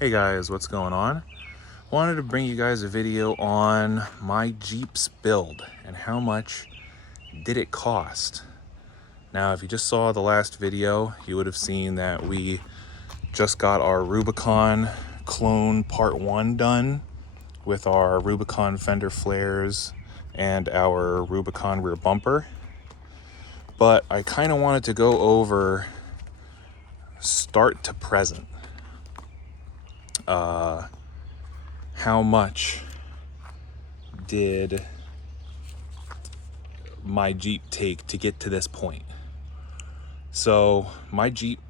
Hey guys, what's going on? Wanted to bring you guys a video on my Jeep's build and how much did it cost. Now, if you just saw the last video, you would have seen that we just got our Rubicon clone part 1 done with our Rubicon fender flares and our Rubicon rear bumper. But I kind of wanted to go over start to present. How much did my Jeep take to get to this point? So my Jeep,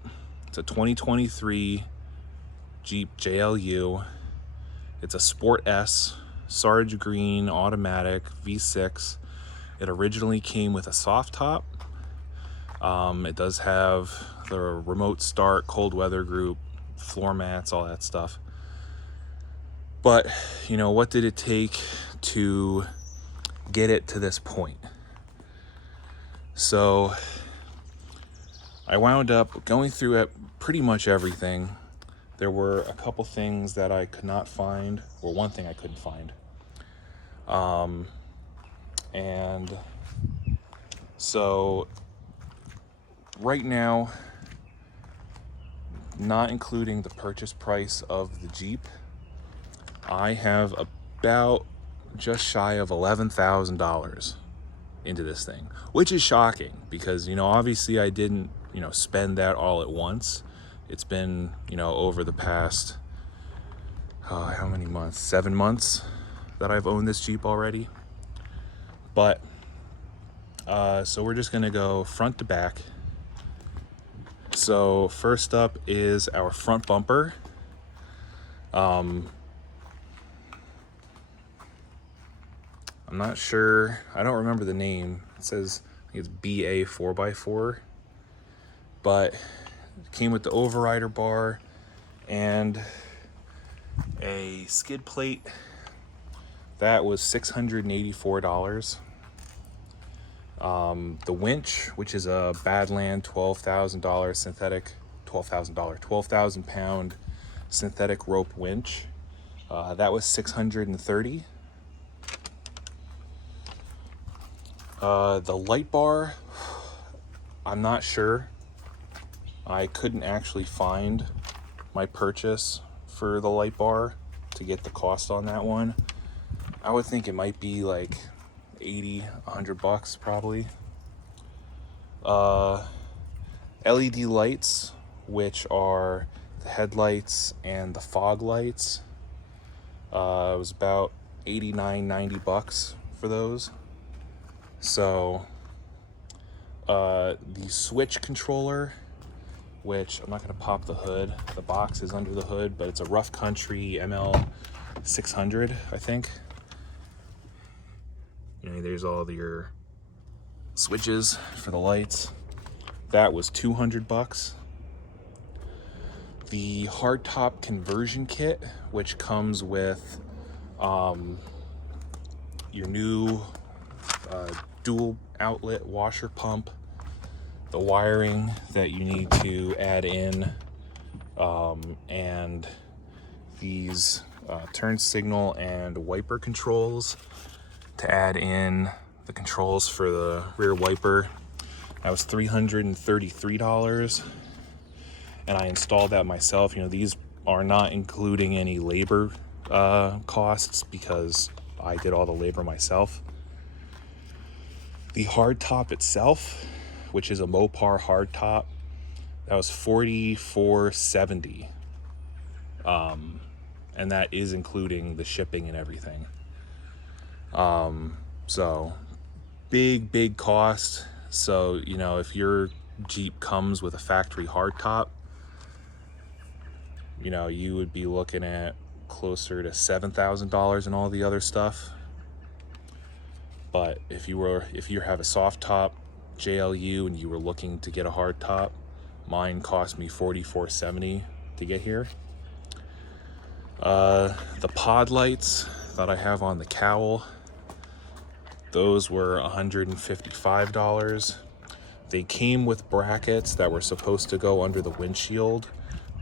it's a 2023 Jeep JLU. It's a Sport S, Sarge Green automatic V6. It originally came with a soft top. It does have the remote start, cold weather group, floor mats, all that stuff. But, you know, what did it take to get it to this point? So I wound up going through pretty much everything. There were a couple things that I could not find, or one thing I couldn't find. And so right now, not including the purchase price of the Jeep, I have about just shy of $11,000 into this thing, which is shocking because, you know, obviously I didn't, spend that all at once. It's been, over the past, how many months? 7 months that I've owned this Jeep already. But, so we're just gonna go front to back. So first up is our front bumper. I'm not sure, I don't remember the name. It says, I think it's BA 4x4, but it came with the overrider bar and a skid plate. That was $684. The winch, which is a Badland $12,000 synthetic, $12,000 pound synthetic rope winch. That was $630. The light bar, I'm not sure. I couldn't actually find my purchase for the light bar to get the cost on that one. I would think it might be like 80, $100 probably. LED lights, which are the headlights and the fog lights. It was about 89, $90 for those. So the switch controller, which I'm not going to pop the hood, the box is under the hood, but it's a Rough Country ML 600, I think. There's all your switches for the lights. That was $200. The hardtop conversion kit, which comes with your new dual outlet washer pump, the wiring that you need to add in, and these turn signal and wiper controls to add in the controls for the rear wiper. That was $333, and I installed that myself. These are not including any labor costs because I did all the labor myself. The hardtop itself, which is a Mopar hardtop, that was $44.70, and that is including the shipping and everything. So big cost. So if your Jeep comes with a factory hardtop, you would be looking at closer to $7,000 and all the other stuff. But if you have a soft top JLU and you were looking to get a hard top, mine cost me $44.70 to get here. The pod lights that I have on the cowl, those were $155. They came with brackets that were supposed to go under the windshield,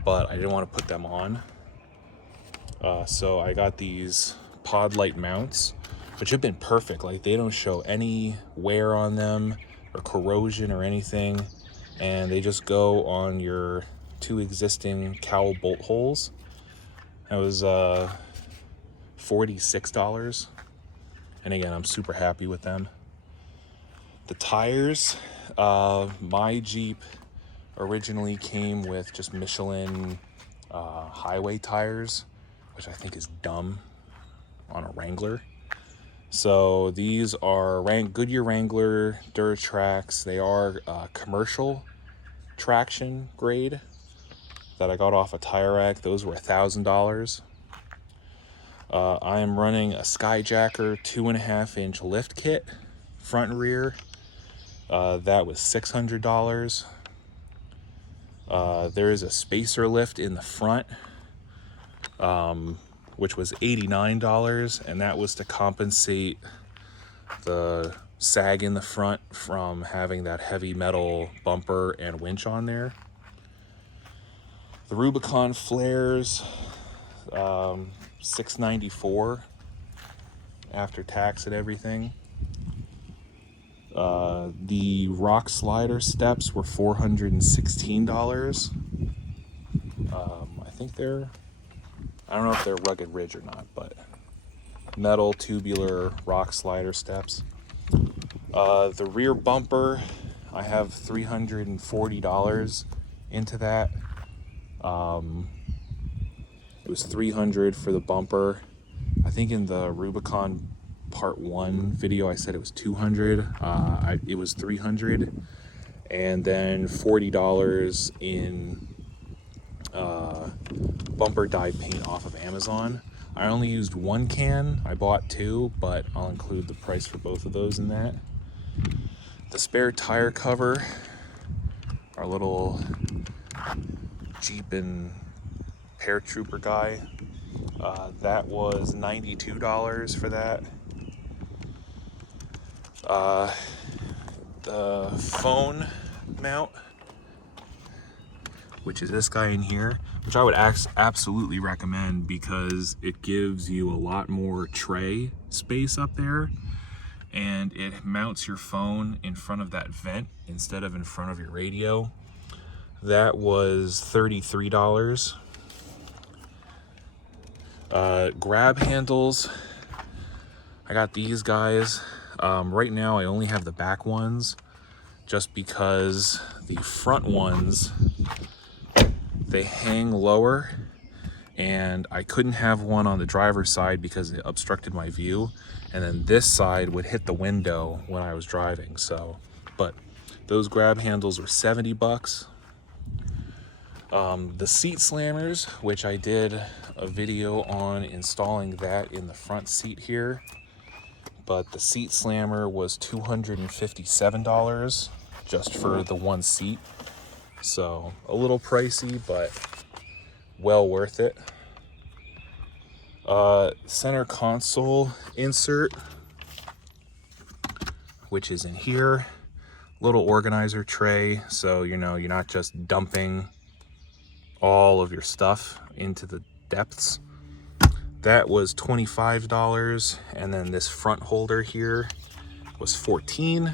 but I didn't want to put them on. So I got these pod light mounts, which have been perfect. Like, they don't show any wear on them or corrosion or anything, and they just go on your 2 existing cowl bolt holes. That was $46, and again, I'm super happy with them. The tires, my Jeep originally came with just Michelin highway tires, which I think is dumb on a Wrangler. So these are Goodyear Wrangler Duratrax. They are commercial traction grade that I got off a tire rack. Those were $1,000. I am running a Skyjacker 2.5-inch lift kit, front and rear. That was $600. There is a spacer lift in the front, which was $89, and that was to compensate the sag in the front from having that heavy metal bumper and winch on there. The Rubicon flares, $694 after tax and everything. The rock slider steps were $416. I think I don't know if they're Rugged Ridge or not, but metal tubular rock slider steps. The rear bumper, I have $340 into that. It was $300 for the bumper. I think in the Rubicon part 1 video I said it was $200. It was $300, and then $40 in bumper dye paint off of Amazon. I only used 1 can. I bought 2, but I'll include the price for both of those in that. The spare tire cover, our little Jeep and paratrooper guy, that was $92 for that. The phone mount, which is this guy in here, which I would absolutely recommend because it gives you a lot more tray space up there, and it mounts your phone in front of that vent instead of in front of your radio. That was $33. Grab handles, I got these guys. Right now I only have the back ones just because the front ones, they hang lower, and I couldn't have one on the driver's side because it obstructed my view, and then this side would hit the window when I was driving. So, but those grab handles were $70. The seat slammers, which I did a video on installing that in the front seat here, but the seat slammer was $257 just for the one seat. So a little pricey, but well worth it. Center console insert, which is in here. Little organizer tray, so you know you're not just dumping all of your stuff into the depths. That was $25, and then this front holder here was $14.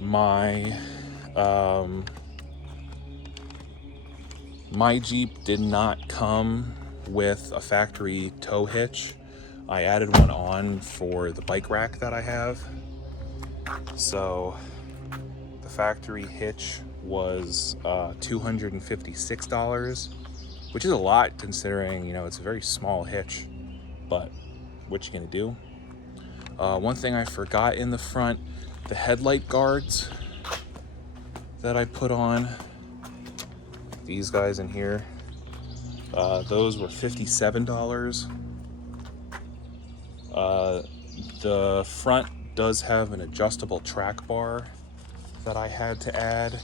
My Jeep did not come with a factory tow hitch. I added one on for the bike rack that I have. So the factory hitch was $256, which is a lot considering, you know, it's a very small hitch, but what you gonna do? One thing I forgot in the front, the headlight guards that I put on, these guys in here, those were $57. The front does have an adjustable track bar that I had to add,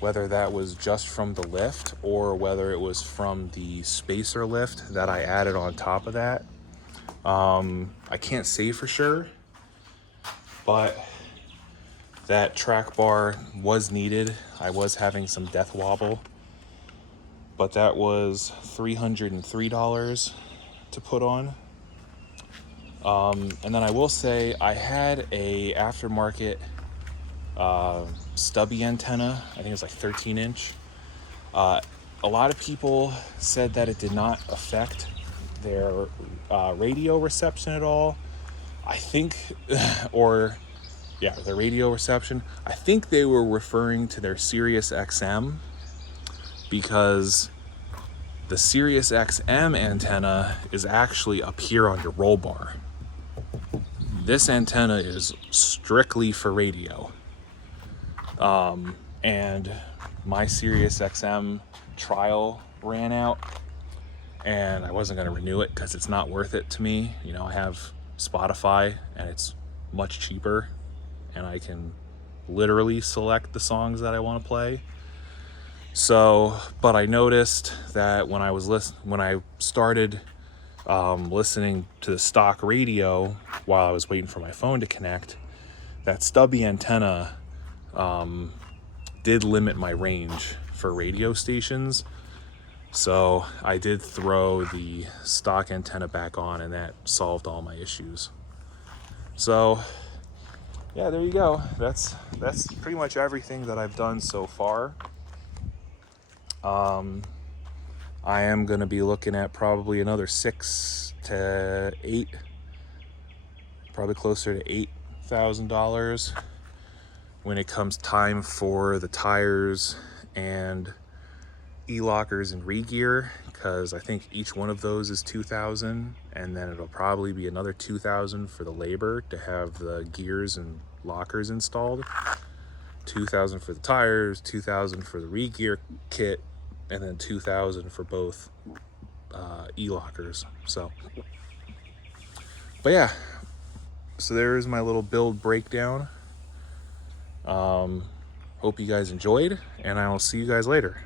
whether that was just from the lift or whether it was from the spacer lift that I added on top of that. I can't say for sure, but that track bar was needed. I was having some death wobble. but that was $303 to put on. And then I will say I had a aftermarket stubby antenna. I think it was like 13-inch. A lot of people said that it did not affect their radio reception at all. I think, the radio reception. I think they were referring to their Sirius XM, because the Sirius XM antenna is actually up here on your roll bar. This antenna is strictly for radio. And my Sirius XM trial ran out, and I wasn't going to renew it because it's not worth it to me. You know, I have Spotify and it's much cheaper, and I can literally select the songs that I want to play. So, but I noticed that when I started listening to the stock radio while I was waiting for my phone to connect, that stubby antenna did limit my range for radio stations. So I did throw the stock antenna back on, and that solved all my issues. So yeah, there you go. That's pretty much everything that I've done so far. I am going to be looking at probably another 6 to 8, probably closer to $8,000 when it comes time for the tires and e-lockers and re-gear, because I think each one of those is $2,000, and then it'll probably be another $2,000 for the labor to have the gears and lockers installed. $2,000 for the tires, $2,000 for the re-gear kit, and then $2,000 for both e-lockers. So, but yeah, so there's my little build breakdown. Hope you guys enjoyed, and I will see you guys later.